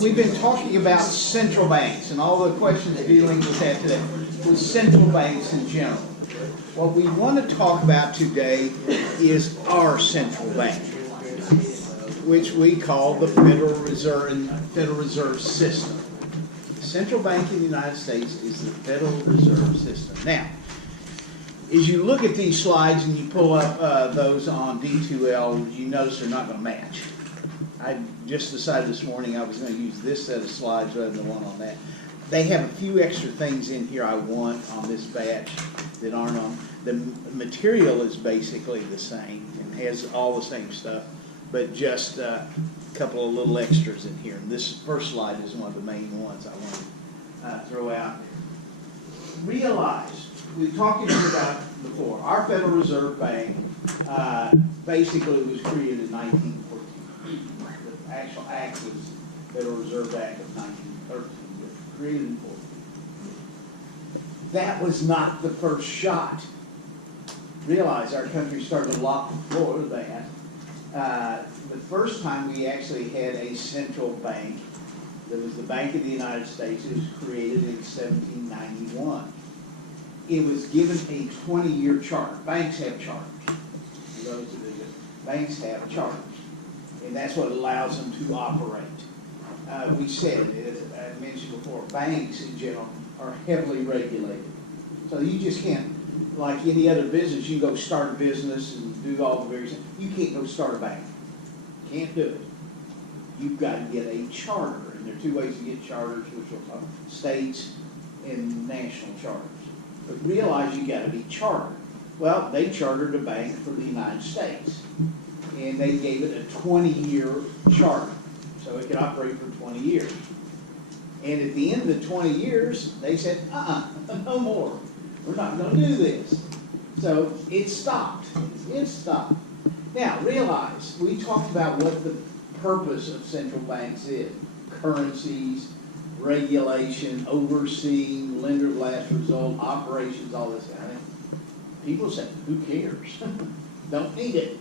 We've been talking about central banks and all the questions dealing with that today, with central banks in general. What we want to talk about today is our central bank, which we call the Federal Reserve System. The central bank in the United States is the Federal Reserve System. Now, as you look at these slides and you pull up those on D2L, you notice they're not going to match. I just decided this morning I was going to use this set of slides rather than the one on that. They have a few extra things in here I want on this batch that aren't on. The material is basically the same and has all the same stuff, but just a couple of little extras in here. And this first slide is one of the main ones I want to throw out. Realize, we've talked to you about before, our Federal Reserve Bank basically was created in 1914. The actual act was Federal Reserve Act of 1913, but created in 14. That was not the first shot. Realize our country started a lot before that. The first time we actually had a central bank, that was the Bank of the United States, it was created in 1791. It was given a 20-year charter. Banks have charters. For those of you, banks have charters, and that's what allows them to operate. We said, as I mentioned before, banks in general are heavily regulated. So you just can't, like any other business, you can go start a business and do all the various things. You can't go start a bank. Can't do it. You've got to get a charter, and there are two ways to get charters, which are states and national charters. But realize you got to be chartered. Well, they chartered a bank for the United States, and they gave it a 20-year charter, so it could operate for 20 years. And at the end of the 20 years, they said, no more. We're not going to do this. So it stopped. It stopped. Now, realize, we talked about what the purpose of central banks is. Currencies, regulation, overseeing, lender of last result, operations, all this kind of thing. People say, who cares? Don't need it.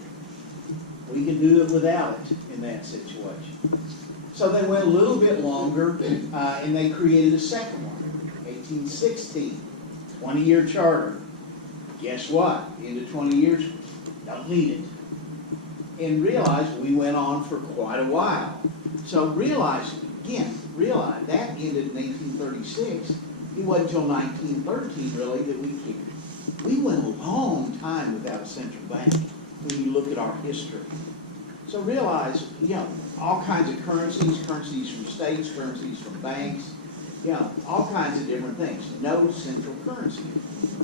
We can do it without it in that situation. So they went a little bit longer, and they created a second one, 1816, 20-year charter. Guess what? Into 20 years, don't need it. And realize we went on for quite a while. So realize that ended in 1836. It wasn't until 1913 really that we cared. We went a long time without a central bank when you look at our history. So realize, all kinds of currencies from states, currencies from banks, all kinds of different things. No central currency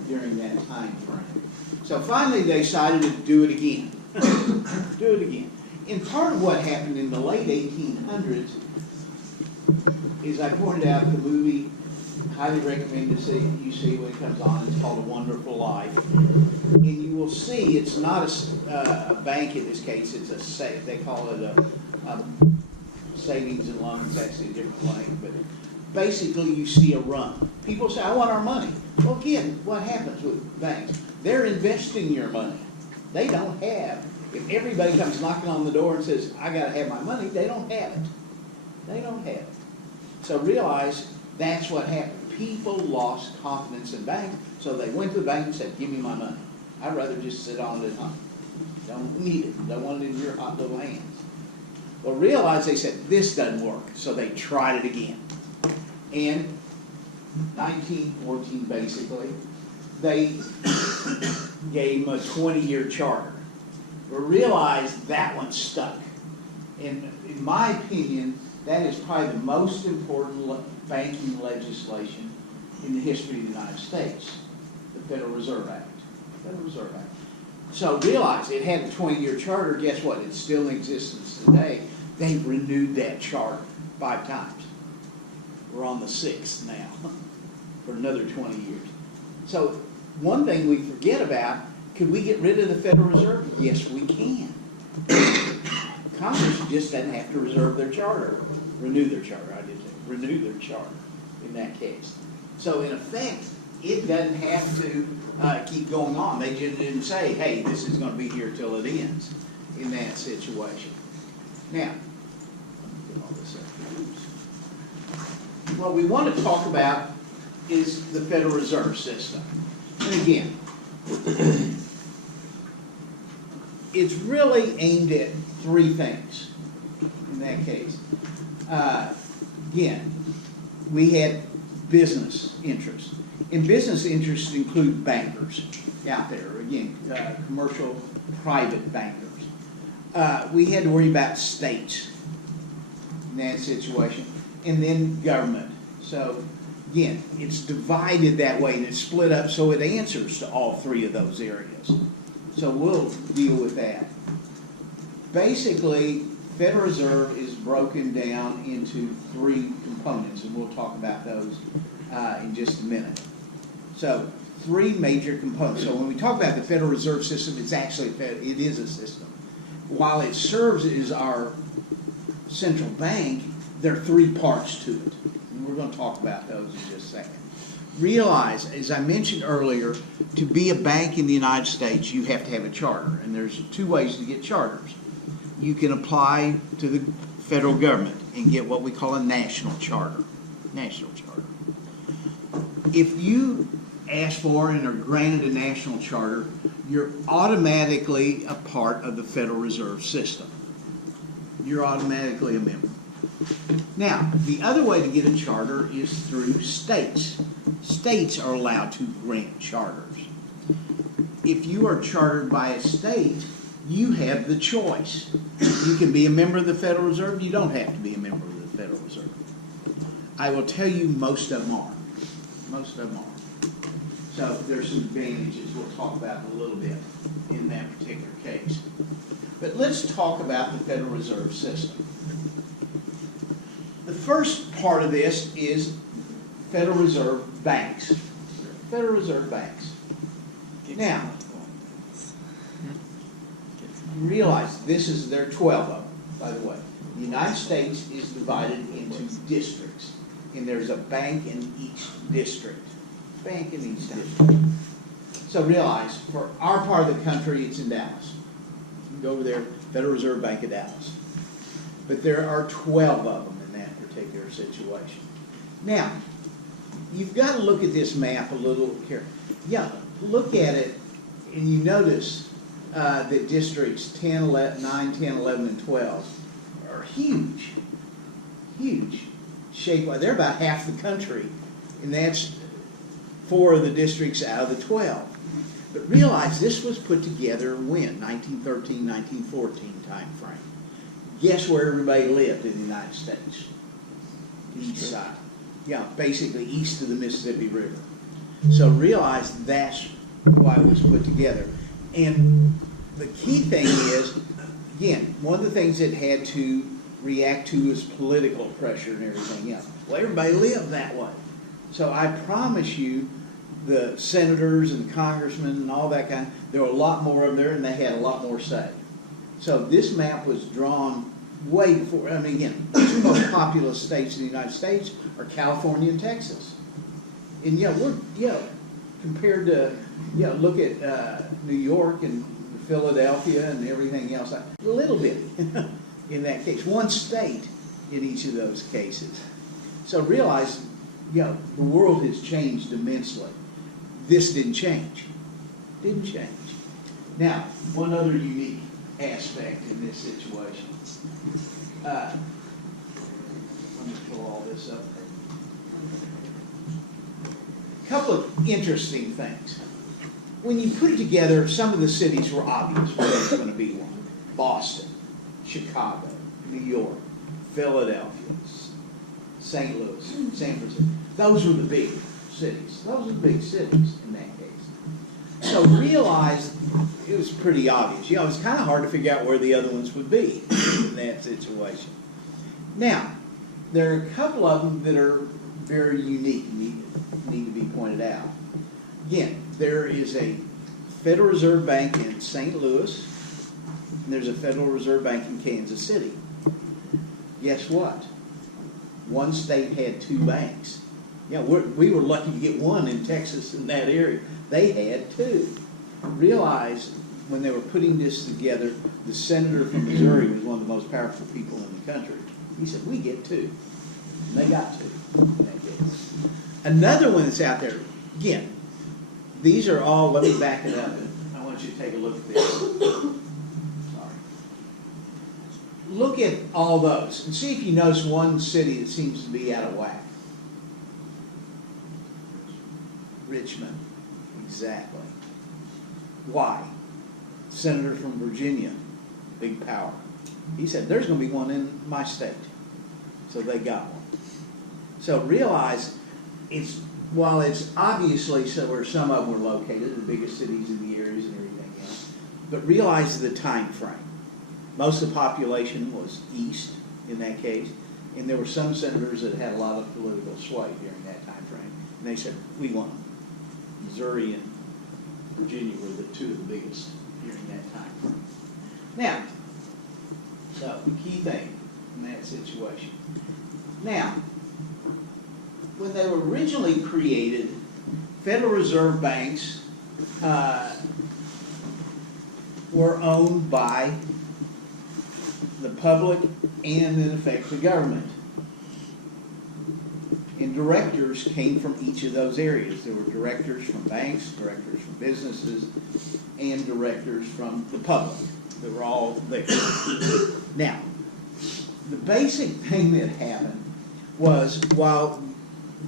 during that time frame. So finally they decided to do it again. Do it again. And part of what happened in the late 1800s is, I pointed out, the movie, highly recommend to you see when it comes on. It's called A Wonderful Life. And you will see it's not a bank in this case. It's they call it a savings and loans. It's actually a different way. But basically you see a run. People say, I want our money. Well, again, what happens with banks? They're investing your money. They don't have, if everybody comes knocking on the door and says, I got to have my money, they don't have it. They don't have it. So realize that's what happened. People lost confidence in banks, so they went to the bank and said, give me my money. I'd rather just sit on it at home. Don't need it. Don't want it in your hot little hands. Well, realize they said, this doesn't work, so they tried it again. And 1914, basically, they gave them a 20-year charter. But realize that one stuck. And in my opinion, that is probably the most important banking legislation in the history of the United States, the Federal Reserve Act. Federal Reserve Act. So realize it had a 20-year charter. Guess what? It's still in existence today. They've renewed that charter 5 times. We're on the 6th now for another 20 years. So one thing we forget about, could we get rid of the Federal Reserve? Yes, we can. Congress just doesn't have to renew their charter. Renew their charter in that case. So in effect, it doesn't have to keep going on. They just didn't say, hey, this is going to be here till it ends in that situation. Now, all this up. What we want to talk about is the Federal Reserve System. And again, it's really aimed at three things in that case. Again, we had business interests. And business interests include bankers out there, again, commercial, private bankers. We had to worry about states in that situation, and then government. So again, it's divided that way and it's split up so it answers to all three of those areas. So we'll deal with that. Basically, Federal Reserve is broken down into three components, and we'll talk about those in just a minute. So, three major components. So when we talk about the Federal Reserve System, it is a system. While it serves as our central bank, there are three parts to it. And we're going to talk about those in just a second. Realize, as I mentioned earlier, to be a bank in the United States, you have to have a charter. And there's two ways to get charters. You can apply to the federal government and get what we call a national charter. National charter. If you ask for and are granted a national charter, you're automatically a part of the Federal Reserve System. You're automatically a member. Now, the other way to get a charter is through states. States are allowed to grant charters. If you are chartered by a state, you have the choice. You can be a member of the Federal Reserve. You don't have to be a member of the Federal Reserve. I will tell you most of them are. Most of them are. So there's some advantages we'll talk about in a little bit in that particular case. But let's talk about the Federal Reserve System. The first part of this is Federal Reserve banks. Federal Reserve banks. Now, you realize there are 12 of them, by the way. The United States is divided into districts, and there's a bank in each district. Bank in each district. So realize, for our part of the country, it's in Dallas. You can go over there, Federal Reserve Bank of Dallas. But there are 12 of them in that particular situation. Now, you've got to look at this map a little carefully. Yeah, look at it, and you notice that districts 9, 10, 11, and 12 are huge. Huge. Shape-wise. They're about half the country, and that's 4 of the districts out of the 12. But realize this was put together when? 1913, 1914 time frame. Guess where everybody lived in the United States? The east side. Yeah, basically east of the Mississippi River. So realize that's why it was put together. And the key thing is, again, one of the things it had to react to is political pressure and everything else. Well, everybody lived that way. So I promise you, the senators and congressmen and all that kind, there were a lot more of them there, and they had a lot more say. So this map was drawn way before. I mean, again, the two most populous states in the United States are California and Texas. And compared to, look at New York and Philadelphia and everything else, a little bit in that case. One state in each of those cases. So realize, the world has changed immensely. This didn't change. Didn't change. Now, one other unique aspect in this situation. Let me pull all this up. A couple of interesting things. When you put it together, some of the cities were obvious where there's going to be one. Boston, Chicago, New York, Philadelphia, St. Louis, San Francisco. Those were the big cities. Those were the big cities in that case. So realize it was pretty obvious. It was kind of hard to figure out where the other ones would be in that situation. Now, there are a couple of them that are very unique and need to be pointed out. Again, there is a Federal Reserve Bank in St. Louis, and there's a Federal Reserve Bank in Kansas City. Guess what? One state had 2 banks. We were lucky to get one in Texas in that area. They had 2. Realize when they were putting this together, the senator from Missouri was one of the most powerful people in the country He said, we get 2. And they got 2 in that case. Another one that's out there, again, these are all, let me back it up. I want you to take a look at this. Sorry. Look at all those and see if you notice one city that seems to be out of whack. Richmond. Exactly. Why? Senator from Virginia, big power. He said, there's going to be one in my state. So they got one. So realize, while it's obviously where some of them were located, the biggest cities in the areas and everything else, but realize the time frame. Most of the population was east in that case, and there were some senators that had a lot of political sway during that time frame. And they said, we want them. Missouri and Virginia were the 2 of the biggest during that time frame. Now, so the key thing in that situation. Now, when they were originally created, Federal Reserve banks were owned by the public and, in effect, the government. And directors came from each of those areas. There were directors from banks, directors from businesses, and directors from the public. They were all there. Now, the basic thing that happened was, while,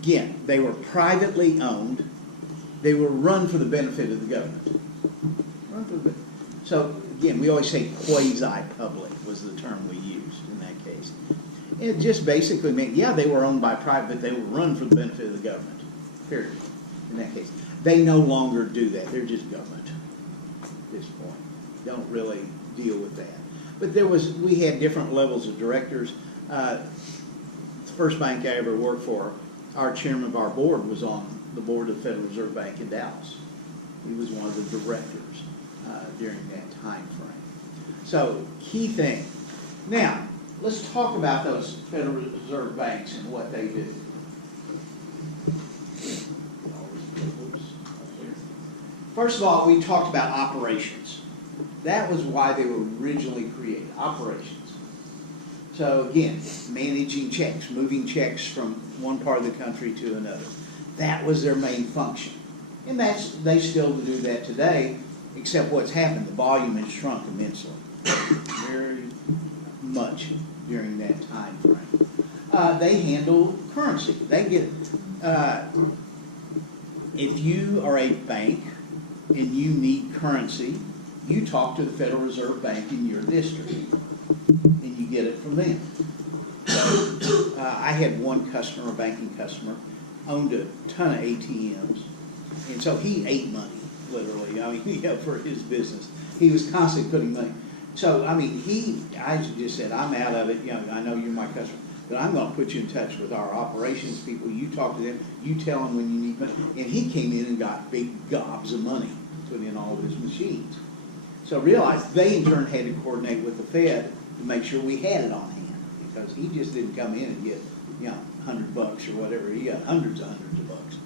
again, they were privately owned, they were run for the benefit of the government. Run for the benefit. So, again, we always say quasi-public was the term we used in that case. It just basically meant, yeah, they were owned by private, but they were run for the benefit of the government, period, in that case. They no longer do that. They're just government at this point. Don't really deal with that. But we had different levels of directors. The first bank I ever worked for, our chairman of our board was on the board of the Federal Reserve Bank in Dallas. He was one of the directors during that time frame. So, key thing. Now, let's talk about those Federal Reserve banks and what they do. First of all, we talked about operations. That was why they were originally created, operations. So again, managing checks, moving checks from one part of the country to another. That was their main function. And they still do that today, except what's happened, the volume has shrunk immensely. Very much during that time frame. They handle currency. They get, if you are a bank and you need currency, you talk to the Federal Reserve Bank in your district and you get it from them. So, I had one customer, a banking customer, owned a ton of ATMs, and so he ate money, literally, I mean, for his business. He was constantly putting money. So, I mean, I just said, I'm out of it, I know you're my customer, but I'm going to put you in touch with our operations people. You talk to them, you tell them when you need money. And he came in and got big gobs of money put in all of his machines. So realize they in turn had to coordinate with the Fed to make sure we had it on hand, because he just didn't come in and get, $100 or whatever. He got hundreds of bucks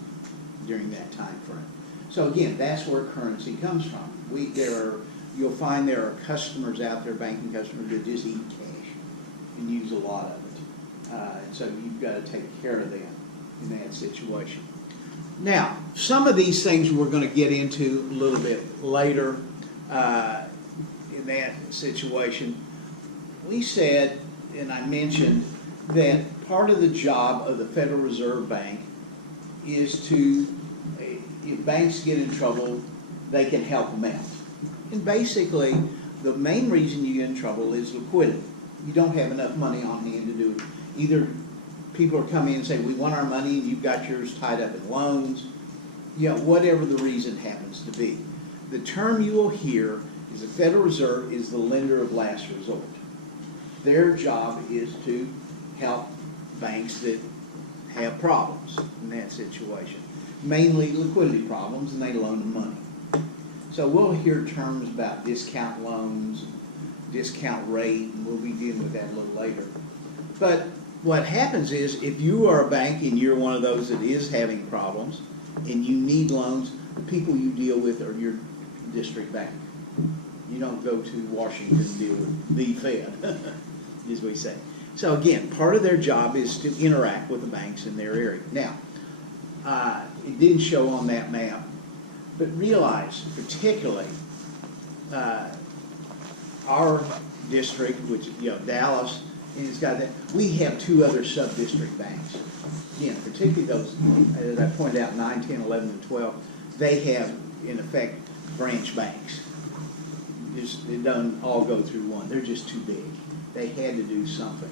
during that time frame. So again, that's where currency comes from. You'll find there are customers out there, banking customers, that just eat cash and use a lot of it. So you've got to take care of them in that situation. Now, some of these things we're going to get into a little bit later in that situation. We said, and I mentioned, that part of the job of the Federal Reserve Bank is to, if banks get in trouble, they can help them out. And basically, the main reason you get in trouble is liquidity. You don't have enough money on hand to do it. Either people are coming in and say, we want our money, and you've got yours tied up in loans, whatever the reason happens to be. The term you will hear is the Federal Reserve is the lender of last resort. Their job is to help banks that have problems in that situation. Mainly liquidity problems, and they loan them money. So we'll hear terms about discount loans, discount rate, and we'll be dealing with that a little later. But what happens is, if you are a bank and you're one of those that is having problems and you need loans, the people you deal with are your district bank. You don't go to Washington and deal with the Fed, as we say. So again, part of their job is to interact with the banks in their area. Now, it didn't show on that map, but realize particularly our district, which, Dallas, and it's got that, we have two other sub-district banks. Again, particularly those, as I pointed out, 9, 10, 11, and 12, they have, in effect, branch banks. It doesn't all go through one. They're just too big. They had to do something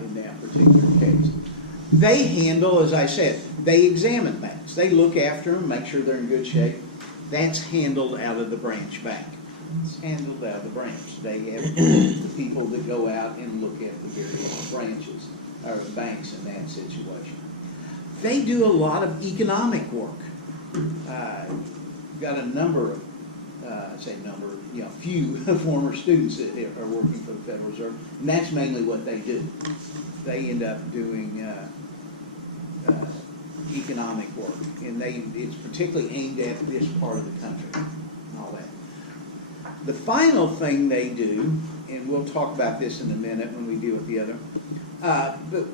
in that particular case. They handle, as I said, they examine banks. They look after them, make sure they're in good shape. That's handled out of the branch bank. It's handled out of the branch. They have the people that go out and look at the various branches or banks in that situation. They do a lot of economic work. Got a number of, few former students that are working for the Federal Reserve, and that's mainly what they do. They end up doing economic work, and it's particularly aimed at this part of the country and all that. The final thing they do, and we'll talk about this in a minute when we deal with the other, but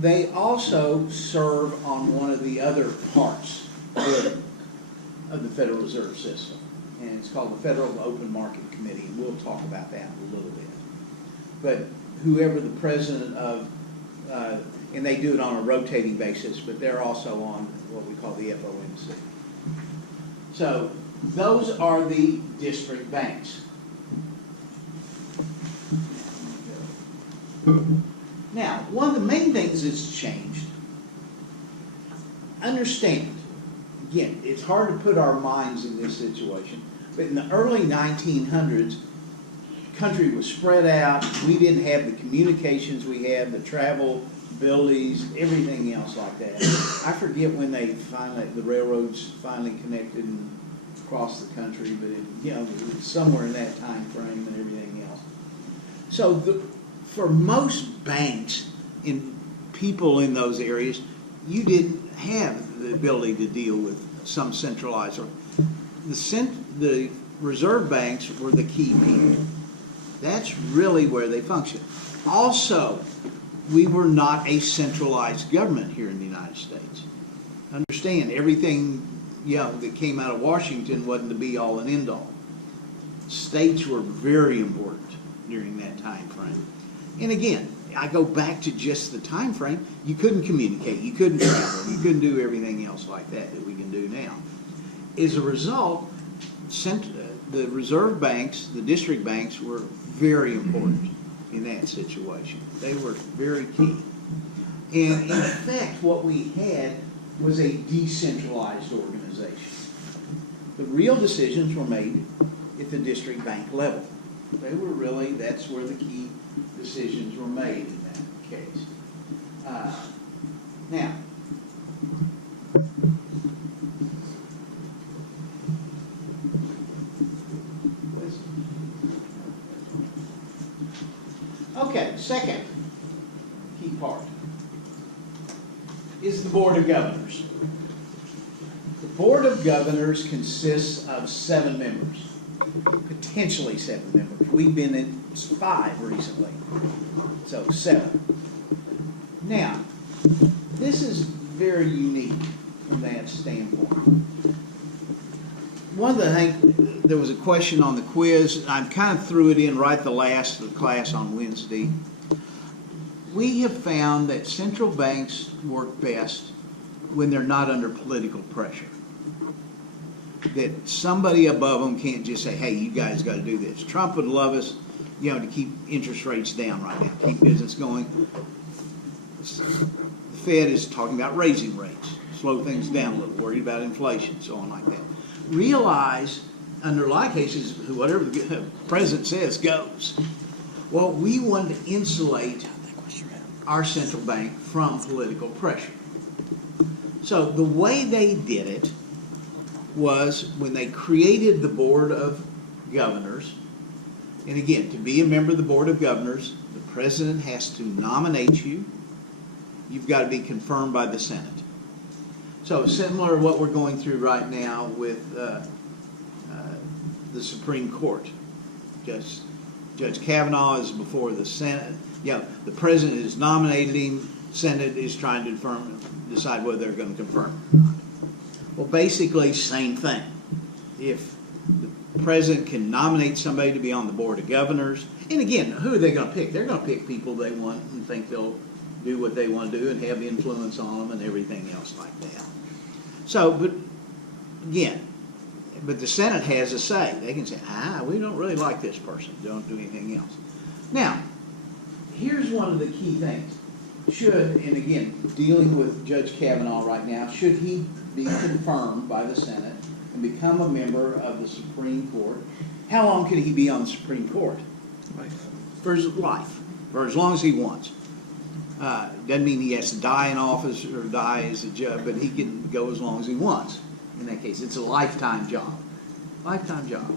they also serve on one of the other parts of the Federal Reserve System, and it's called the Federal Open Market Committee, and we'll talk about that in a little bit. But whoever the president of, and they do it on a rotating basis, but they're also on what we call the FOMC. So those are the district banks. Now, one of the main things that's changed, understand, again, it's hard to put our minds in this situation, but in the early 1900s, the country was spread out. We didn't have the communications we had, the travel, abilities, everything else like that. I forget when the railroads finally connected and across the country, but it was somewhere in that time frame and everything else. So for most banks and people in those areas, you didn't have the ability to deal with some centralized. The reserve banks were the key people. That's really where they function. Also, we were not a centralized government here in the United States. Understand, everything that came out of Washington wasn't the be-all and end-all. States were very important during that time frame. And again, I go back to just the time frame. You couldn't communicate, you couldn't travel, you couldn't do everything else like that we can do now. As a result, the reserve banks, the district banks, were very important in that situation. They were very key. And in effect, what we had was a decentralized organization. The real decisions were made at the district bank level. That's where the key decisions were made in that case. Now, okay, second key part is the Board of Governors. The Board of Governors consists of 7 members, potentially 7 members. We've been at 5 recently, so 7. Now, this is very unique from that standpoint. One of the things, there was a question on the quiz, I kind of threw it in right at the last of the class on Wednesday. We have found that central banks work best when they're not under political pressure. That somebody above them can't just say, hey, you guys got to do this. Trump would love us, to keep interest rates down right now, keep business going. The Fed is talking about raising rates, slow things down a little, worried about inflation, so on like that. Realize, under a lot of cases, whatever the president says goes. Well, we wanted to insulate our central bank from political pressure. So the way they did it was when they created the Board of Governors, and again, to be a member of the Board of Governors, the president has to nominate you. You've got to be confirmed by the Senate. So similar to what we're going through right now with the Supreme Court. Judge Kavanaugh is before the Senate, The president has nominated him, Senate is trying to decide whether they're going to confirm him or not. Well, basically, same thing. If the president can nominate somebody to be on the board of governors, and again, who are they going to pick? They're going to pick people they want and think they'll do what they want to do and have influence on them and everything else like that. So, but again, but the Senate has a say. They can say, we don't really like this person. Don't do anything else. Now, here's one of the key things. And again, dealing with Judge Kavanaugh right now, should he be confirmed by the Senate and become a member of the Supreme Court, how long can he be on the Supreme Court? Life. For his life, for as long as he wants. Doesn't mean he has to die in office or die as a judge, but he can go as long as he wants. In that case, it's a lifetime job. Lifetime job.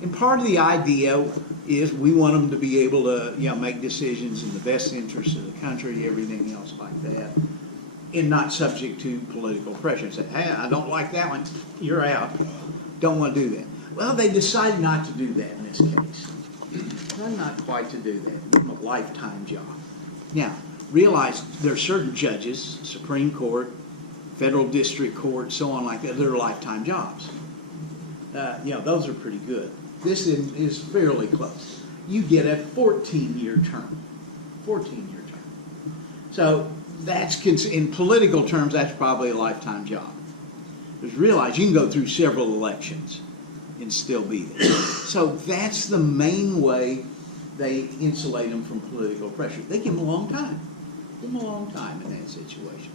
And part of the idea is we want them to be able to, make decisions in the best interest of the country, everything else like that, and not subject to political pressure. Say, hey, I don't like that one, you're out. Don't want to do that. Well, they decided not to do that in this case. Well, not quite to do that. Give them a lifetime job. Now, realize there are certain judges, Supreme Court, Federal District Court, so on like that, that are lifetime jobs. Those are pretty good. This is fairly close. You get a 14-year term. 14-year term. So that's, in political terms, that's probably a lifetime job. Because realize you can go through several elections and still be there. So that's the main way they insulate them from political pressure. They give them a long time. Give them a long time in that situation.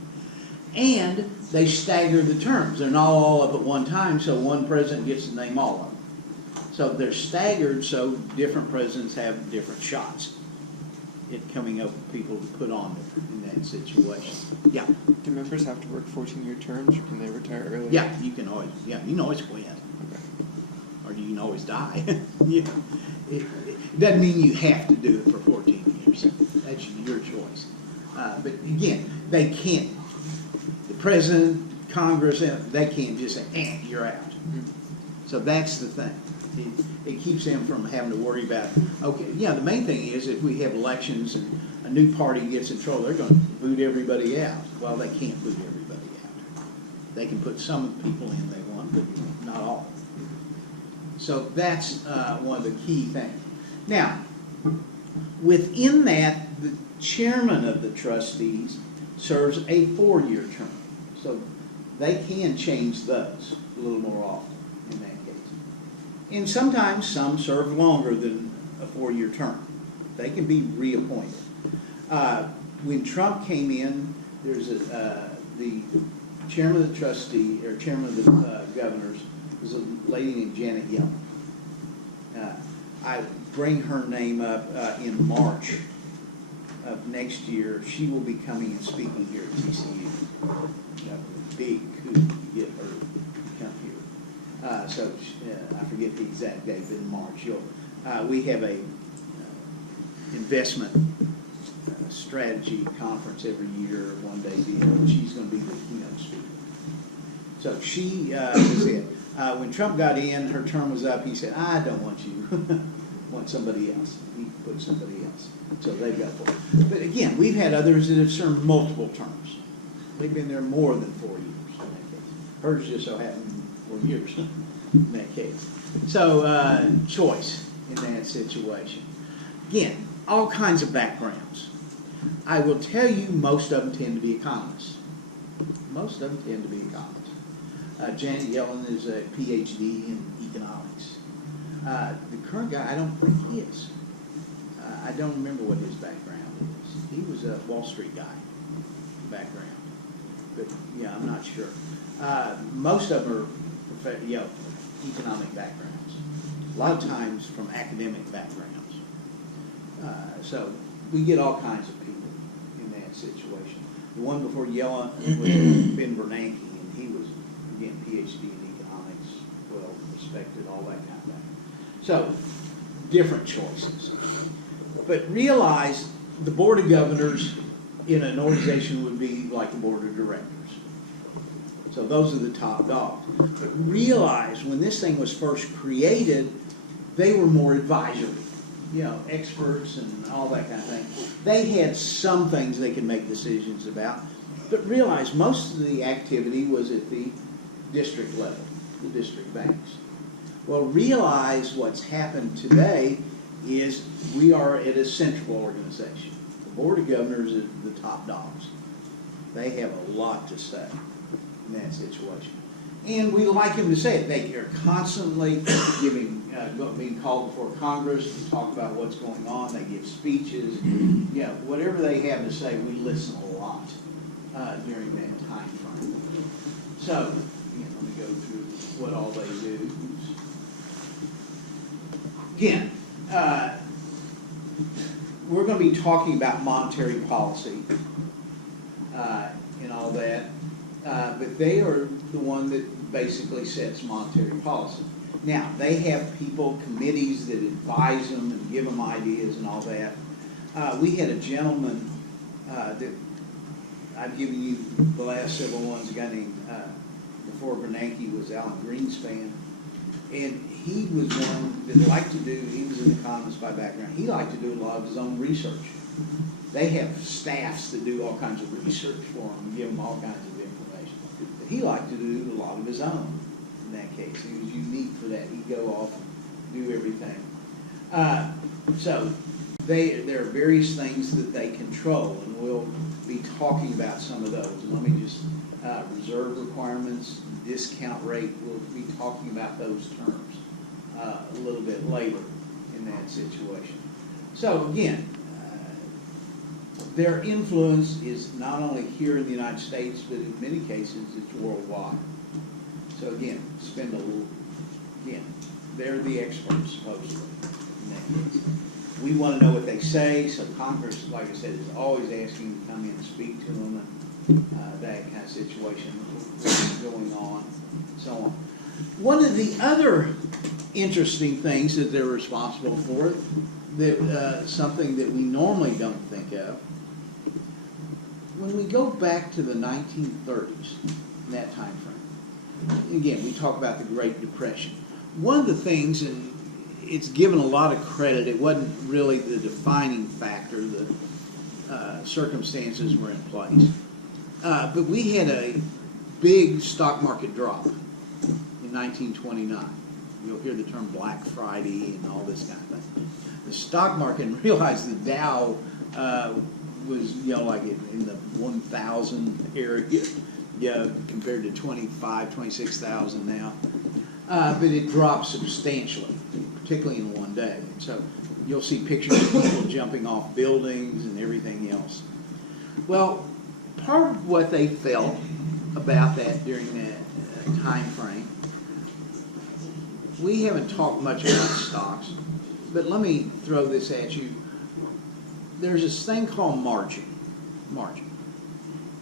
And they stagger the terms. They're not all up at one time, so one president gets to name all of them. So they're staggered so different presidents have different shots at coming up with people to put on in that situation. Yeah. Do members have to work 14-year terms, or can they retire early? Yeah, you can always quit. Okay. Or you can always die. It doesn't mean you have to do it for 14 years. That's your choice. But again, they can't. The president, Congress, they can't just say, you're out. Mm-hmm. So that's the thing. It keeps them from having to worry about, the main thing is if we have elections and a new party gets in trouble, they're going to boot everybody out. Well, they can't boot everybody out. They can put some of the people in they want, but not all. So that's one of the key things. Now, within that, the chairman of the trustees serves a 4-year term. So they can change those a little more often in that case. And sometimes some serve longer than a 4-year term. They can be reappointed. When Trump came in, there's the chairman of the trustee, or chairman of the governors, was a lady named Janet Yellen. I bring her name up in March of next year. She will be coming and speaking here at TCU. Big coup to get her to come here. So I forget the exact date, but in March. We have a investment strategy conference every year, one-day deal, and she's going to be the keynote speaker. So she was it. When Trump got in, her term was up. He said, I don't want you. I want somebody else. He put somebody else. So they've got 4. But again, we've had others that have served multiple terms. They've been there more than 4 years in that case. Hers just so happened 4 years in that case. So choice in that situation. Again, all kinds of backgrounds. I will tell you most of them tend to be economists. Most of them tend to be economists. Janet Yellen is a PhD in economics. The current guy, I don't think he is. I don't remember what his background is. He was a Wall Street guy background. But, I'm not sure. Most of them are, economic backgrounds. A lot of times from academic backgrounds. So we get all kinds of people in that situation. The one before Yellen was Ben Bernanke, and he was, again, PhD in economics, well respected, all that kind of thing. So, different choices. But realize the Board of Governors in an organization would be like the Board of Directors. So those are the top dogs. But realize when this thing was first created, they were more advisory. experts and all that kind of thing. They had some things they could make decisions about, but realize most of the activity was at the district level, the district banks. Well, realize what's happened today is we are at a central organization. The Board of Governors is the top dogs. They have a lot to say in that situation. And we like them to say it. They are constantly being called before Congress to talk about what's going on. They give speeches. Whatever they have to say, we listen a lot during that time frame. So, let me go through what all they do. Again, we're going to be talking about monetary policy and all that, but they are the one that basically sets monetary policy. Now, they have people, committees that advise them and give them ideas and all that. We had a gentleman that I've given you the last several ones, a guy named, before Bernanke was Alan Greenspan, and he was one that liked to do, he was an economist by background, he liked to do a lot of his own research. They have staffs that do all kinds of research for him and give him all kinds of information. But he liked to do a lot of his own in that case. He was unique for that. He'd go off and do everything. So there are various things that they control, and we'll be talking about some of those. And let me just, reserve requirements, discount rate, we'll be talking about those terms a little bit later in that situation. So again, their influence is not only here in the United States, but in many cases it's worldwide. So again, they're the experts supposedly in that case. We want to know what they say, so Congress, like I said, is always asking to come in and speak to them and that kind of situation, what's going on, and so on. One of the other interesting things that they're responsible for, that something that we normally don't think of, when we go back to the 1930s, in that time frame, again, we talk about the Great Depression. One of the things, and it's given a lot of credit, it wasn't really the defining factor, the circumstances were in place. But we had a big stock market drop in 1929. You'll hear the term Black Friday and all this kind of thing. The stock market, and realize the Dow was, like in the 1,000 area, compared to 26,000 now. But it dropped substantially, particularly in one day. So you'll see pictures of people jumping off buildings and everything else. Well, part of what they felt about that during that time frame, we haven't talked much about stocks, but let me throw this at you. There's this thing called margin.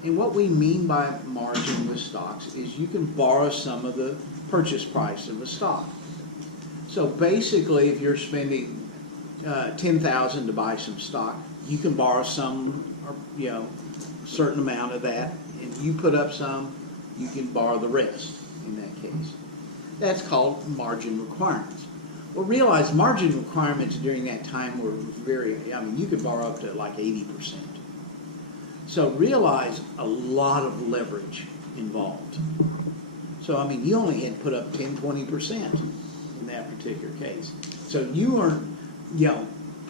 And what we mean by margin with stocks is you can borrow some of the purchase price of a stock. So basically, if you're spending $10,000 to buy some stock, you can borrow some, or certain amount of that, and you put up some, you can borrow the rest in that case. That's called margin requirements. Well, realize margin requirements during that time were you could borrow up to like 80%. So realize a lot of leverage involved. So, you only had put up 10-20% in that particular case. So you weren't,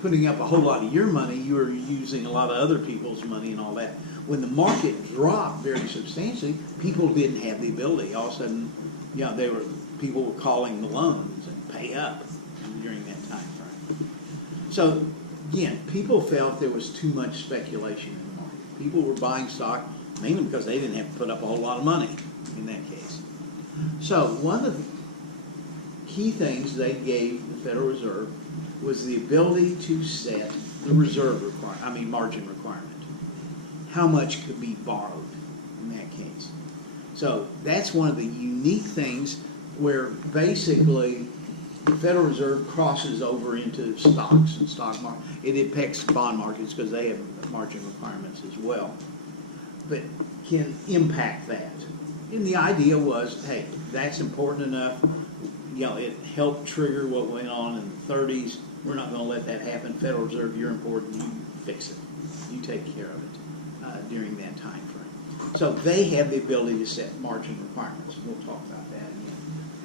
putting up a whole lot of your money, you were using a lot of other people's money and all that. When the market dropped very substantially, people didn't have the ability. All of a sudden, people were calling the loans and pay up during that time frame. So again, people felt there was too much speculation in the market. People were buying stock mainly because they didn't have to put up a whole lot of money in that case. So one of the key things they gave the Federal Reserve was the ability to set the margin requirement. How much could be borrowed in that case. So that's one of the unique things where basically the Federal Reserve crosses over into stocks and stock market. It affects bond markets because they have margin requirements as well, but can impact that. And the idea was, hey, that's important enough. it helped trigger what went on in the 30s. We're not going to let that happen. Federal Reserve, you're important. You fix it. You take care of it during that time frame. So they have the ability to set margin requirements. We'll talk about that in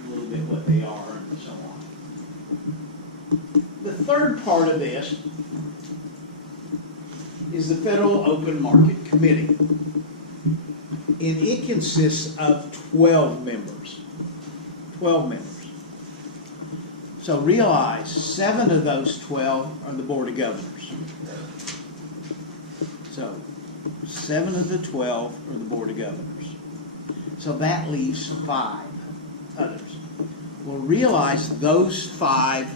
a little bit, what they are and so on. The third part of this is the Federal Open Market Committee. And it consists of 12 members. 12 members. So realize 7 of those 12 are the Board of Governors. So 7 of the 12 are the Board of Governors. So that leaves 5 others. Well, realize those 5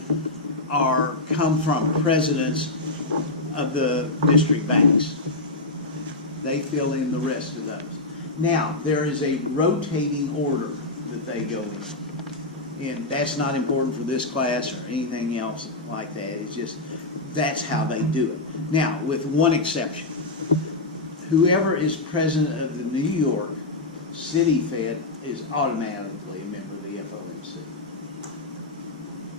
come from presidents of the district banks. They fill in the rest of those. Now, there is a rotating order that they go in. And that's not important for this class or anything else like that. It's just, that's how they do it. Now, with one exception. Whoever is president of the New York City Fed is automatically a member of the FOMC.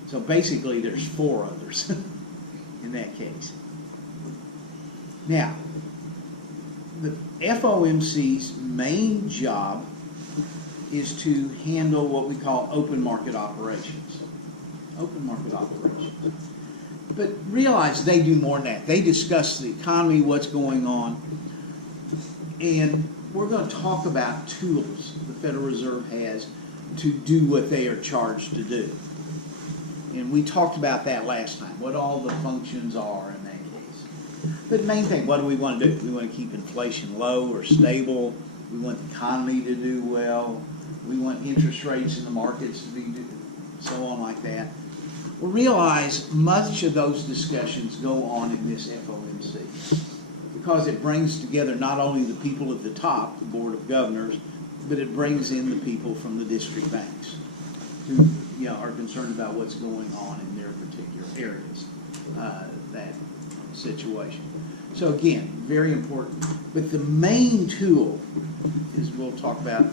So basically, there's 4 others in that case. Now, the FOMC's main job is to handle what we call open market operations. Open market operations. But realize they do more than that. They discuss the economy, what's going on, and we're going to talk about tools the Federal Reserve has to do what they are charged to do. And we talked about that last time, what all the functions are in that case. But the main thing, what do we want to do? We want to keep inflation low or stable. We want the economy to do well. We want interest rates in the markets to be so on like that. Well, realize much of those discussions go on in this FOMC because it brings together not only the people at the top, the Board of Governors, but it brings in the people from the district banks who are concerned about what's going on in their particular areas, that situation. So again, very important. But the main tool is, we'll talk about,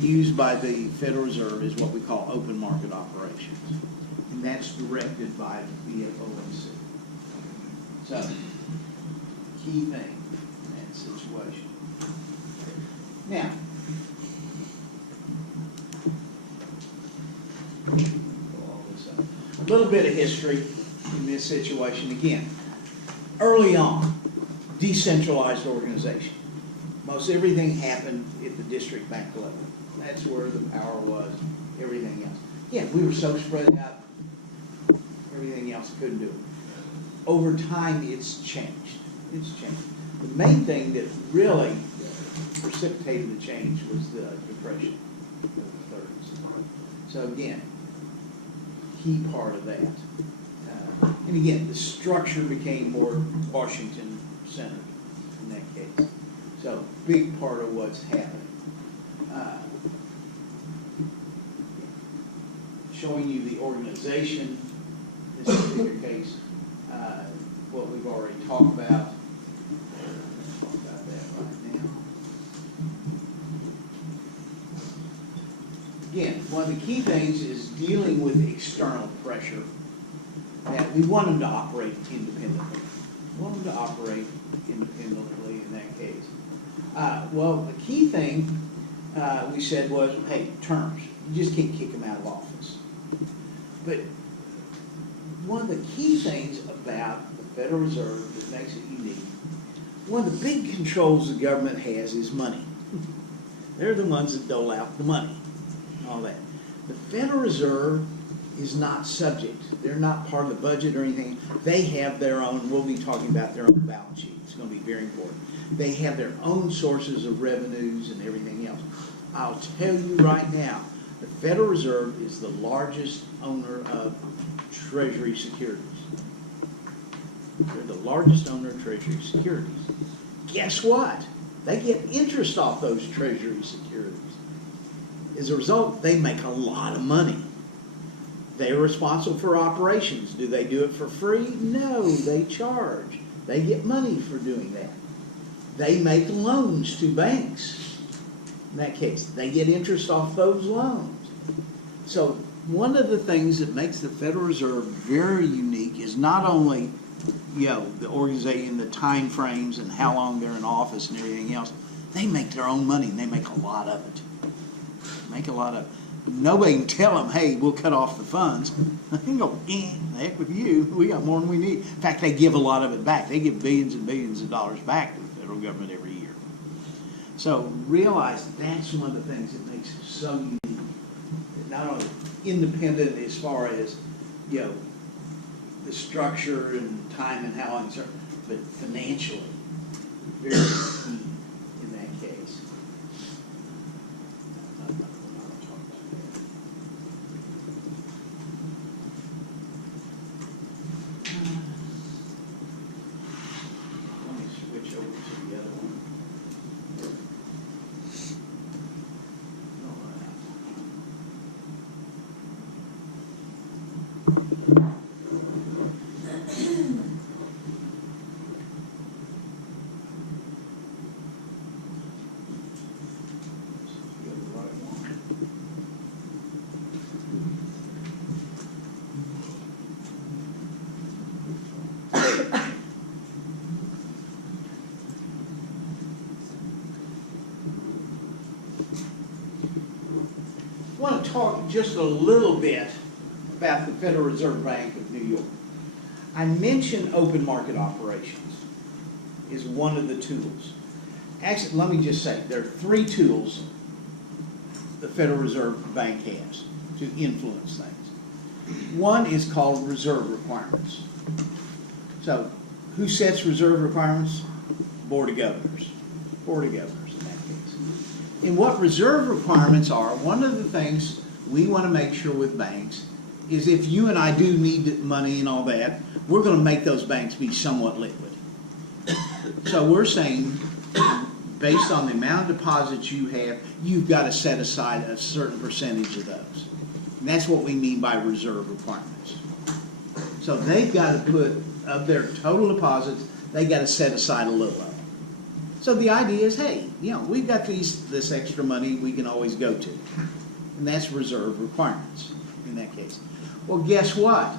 used by the Federal Reserve is what we call open market operations. And that's directed by the FOMC. So, key thing in that situation. Now, a little bit of history in this situation. Again, early on, decentralized organization. Most everything happened at the district bank level. That's where the power was, everything else. Yeah, we were so spread out, everything else couldn't do it. Over time, it's changed. It's changed. The main thing that really precipitated the change was the Depression of the 30s. So again, key part of that. And again, the structure became more Washington-centered in that case. So big part of what's happening. Showing you the organization, this particular case, what we've already talked about. Talk about that right now. Again, one of the key things is dealing with external pressure. That we want them to operate independently. We want them to operate independently in that case. Well, the key thing we said was, hey, terms. You just can't kick them out of office. But one of the key things about the Federal Reserve that makes it unique, one of the big controls the government has is money. They're the ones that dole out the money, all that. The Federal Reserve is not subject. They're not part of the budget or anything. They have their own, we'll be talking about their own balance sheet. It's going to be very important. They have their own sources of revenues and everything else. I'll tell you right now, the Federal Reserve is the largest owner of Treasury securities. They're the largest owner of Treasury securities. Guess what? They get interest off those Treasury securities. As a result, they make a lot of money. They're responsible for operations. Do they do it for free? No, they charge. They get money for doing that. They make loans to banks. In that case, they get interest off those loans. So one of the things that makes the Federal Reserve very unique is not only, the organization, the time frames and how long they're in office and everything else. They make their own money and they make a lot of it. Make a lot of it. Nobody can tell them, hey, we'll cut off the funds. They can go, the heck with you. We got more than we need. In fact, they give a lot of it back. They give billions and billions of dollars back to the federal government every year. So realize that's one of the things that makes it so unique. Not only independent as far as, the structure and time and how long, but financially, very key in that case. Let me switch over to the other one. I want to talk just a little bit about the Federal Reserve Bank of New York. I mentioned open market operations is one of the tools. Actually, let me just say, there are 3 tools the Federal Reserve Bank has to influence things. One is called reserve requirements. So, who sets reserve requirements? Board of Governors. Board of Governors in that case. And what reserve requirements are, one of the things we want to make sure with banks is if you and I do need money and all that, we're going to make those banks be somewhat liquid. So we're saying, based on the amount of deposits you have, you've got to set aside a certain percentage of those. And that's what we mean by reserve requirements. So they've got to put, of their total deposits, they've got to set aside a little of it. So the idea is, hey, we've got this extra money we can always go to. And that's reserve requirements in that case. Well, guess what?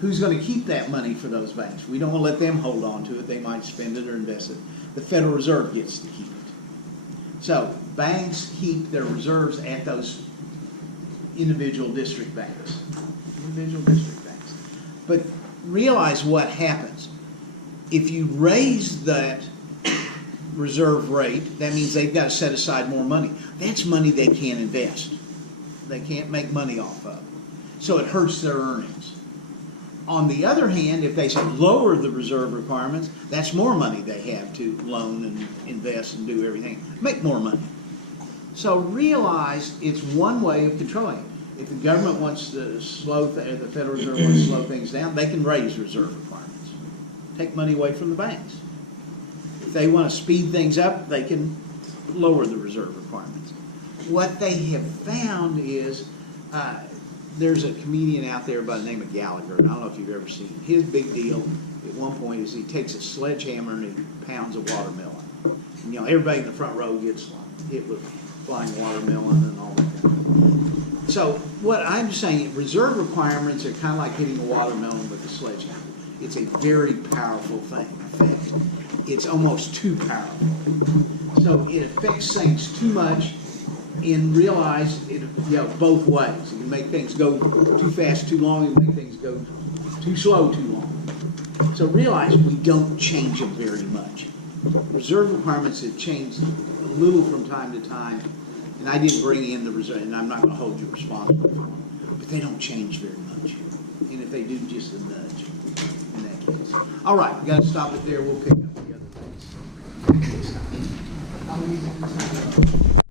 Who's going to keep that money for those banks? We don't want to let them hold on to it. They might spend it or invest it. The Federal Reserve gets to keep it. So banks keep their reserves at those individual district banks. Individual district banks. But realize what happens. If you raise that reserve rate, that means they've got to set aside more money. That's money they can't invest. They can't make money off of. So it hurts their earnings. On the other hand, if they say lower the reserve requirements, that's more money they have to loan and invest and do everything. Make more money. So realize it's one way of controlling it. If the government wants to the Federal Reserve wants to slow things down, they can raise reserve requirements. Take money away from the banks. If they want to speed things up, they can lower the reserve requirements. What they have found is there's a comedian out there by the name of Gallagher, and I don't know if you've ever seen him. His big deal at one point is he takes a sledgehammer and he pounds a watermelon. And, everybody in the front row gets hit with flying watermelon and all that kind of thing. So what I'm saying, reserve requirements are kind of like hitting a watermelon with a sledgehammer. It's a very powerful thing. In fact, it's almost too powerful. So it affects things too much. And realize it, both ways. You can make things go too fast, too long. You can make things go too slow, too long. So realize we don't change them very much. Reserve requirements have changed a little from time to time, and I didn't bring in the reserve, and I'm not going to hold you responsible for them. But they don't change very much. And if they do, just a nudge in that case. All right, we've got to stop it there. We'll pick up.